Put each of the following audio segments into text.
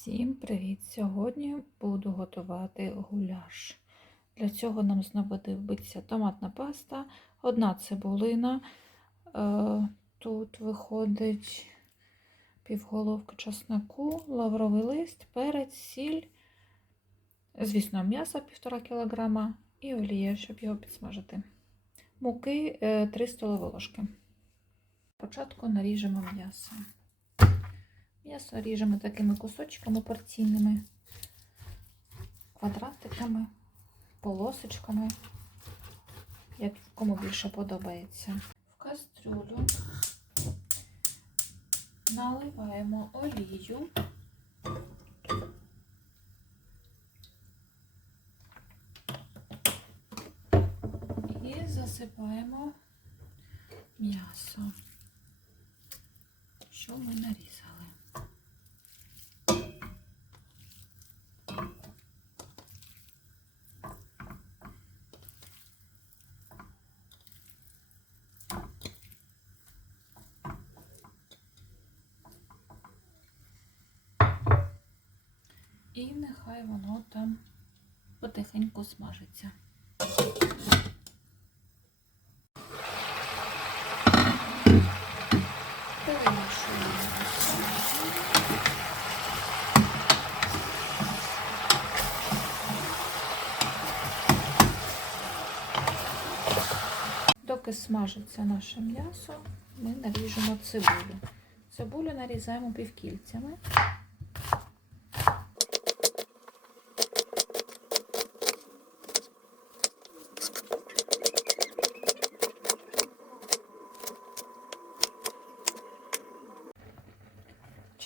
Всім привіт! Сьогодні буду готувати гуляш. Для цього нам знадобиться томатна паста, одна цибулина. Е, Тут виходить півголовки чеснику, лавровий лист, перець, сіль, звісно, м'ясо 1,5 кг і олія, щоб його підсмажити. Муки 3 столові ложки. Спочатку наріжемо м'ясо. М'ясо ріжемо такими кусочками порційними, квадратиками, полосочками, як кому більше подобається. В кастрюлю наливаємо олію. І засипаємо м'ясо, що ми нарізали. І нехай воно там потихеньку смажиться. Доки смажиться наше м'ясо, ми наріжемо цибулю. Цибулю нарізаємо півкільцями.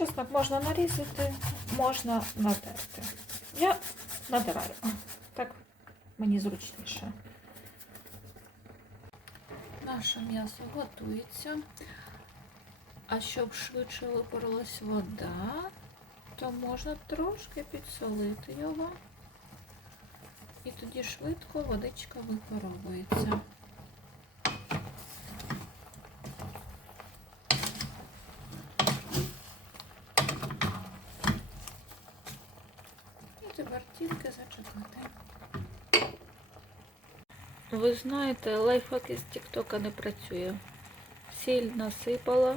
Чеснок можна нарізати, можна натерти. Я натираю. Так мені зручніше. Наше м'ясо готується. А щоб швидше випарилась вода, то можна трошки підсолити його. І тоді швидко водичка випаровується. І тепер тільки зачекати. Ви знаєте, лайфхак із Тіктока не працює. Сіль насипала,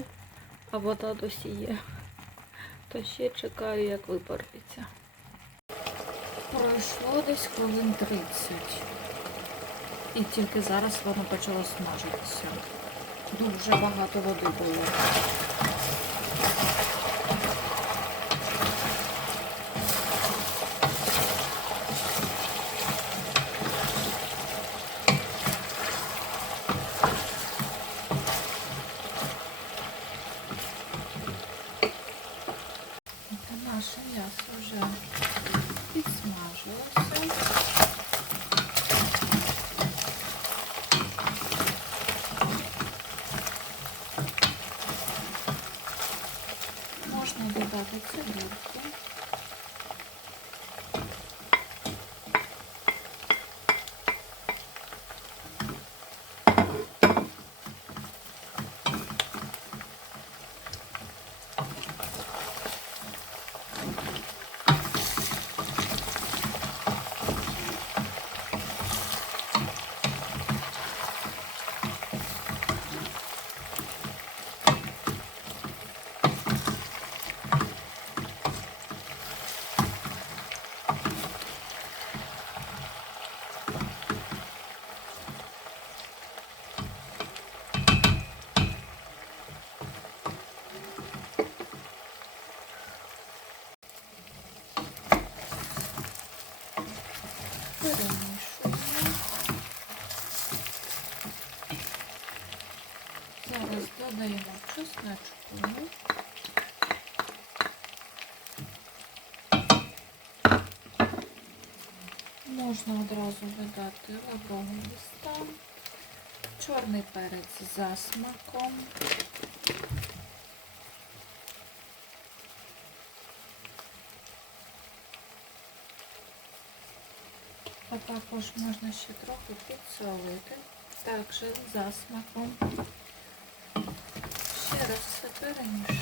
а вода досі є. То ще чекаю, як випариться. Пройшло десь хвилин 30. І тільки зараз воно почало смажитися. Дуже багато води було. Наше м'ясо вже підсмажилося. Можна додати цибульку. Перемішуємо. Зараз додаємо чесночку. Можна одразу додати лавровий листа, чорний перець за смаком. А також можна ще трохи підсолити, також за смаком. Ще раз все перемішати.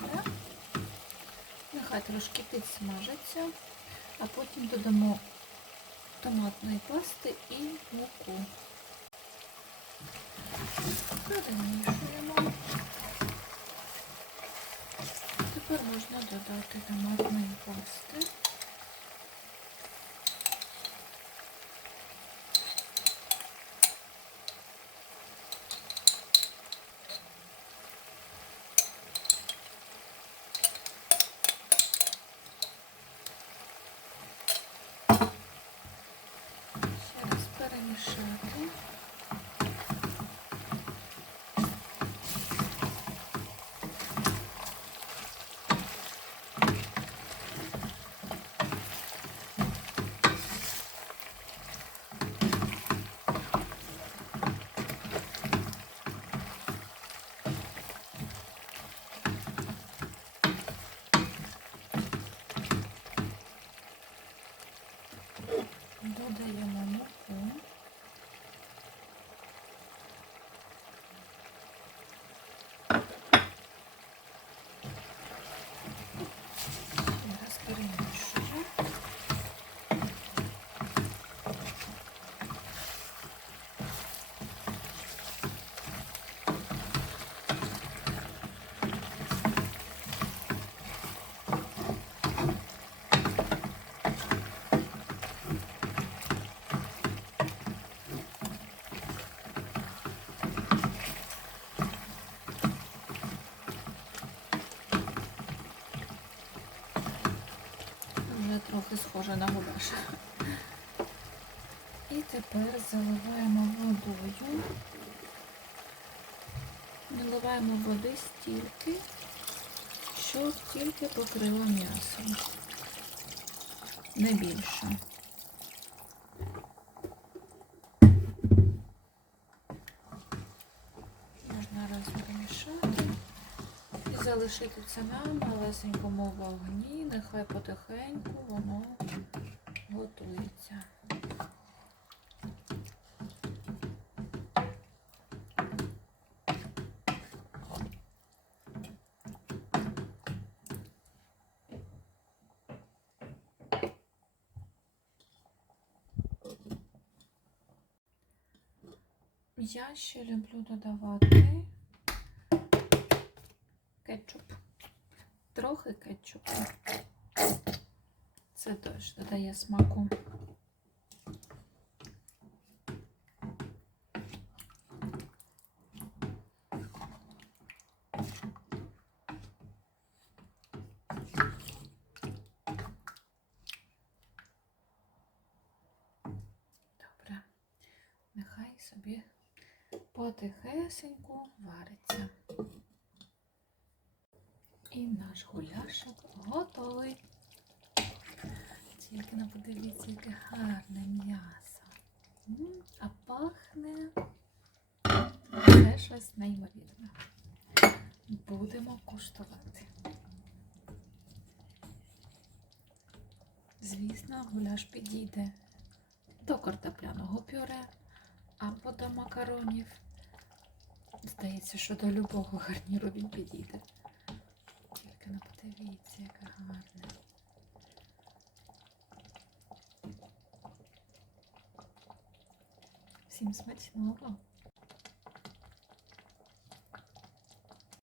Добре. Нехай трошки підсмажиться, а потім додамо томатної пасти і муку. Перемішуємо. Тепер можна додати томатної пасти. Додаємо муку. Зараз перемішую. Вже схоже на. І тепер заливаємо водою. Наливаємо води стільки, щоб тільки покрило м'ясо. Не більше. Можна раз перемішати. І залишити це на малесенькому вогні, нехай потихеньку воно готується. Я ще люблю додавати кетчуп. Трохи кетчупу. Це теж додає смаку. Добре. Нехай собі потихесеньку вариться. І наш гуляшок готовий. Тільки не подивіться, яке гарне м'ясо. А пахне це щось неймовірне. Будемо куштувати. Звісно, гуляш підійде до картопляного пюре або до макаронів. Здається, що до любого гарніру він підійде. Тільки ну подивіться, яка гарна. Всім смачного!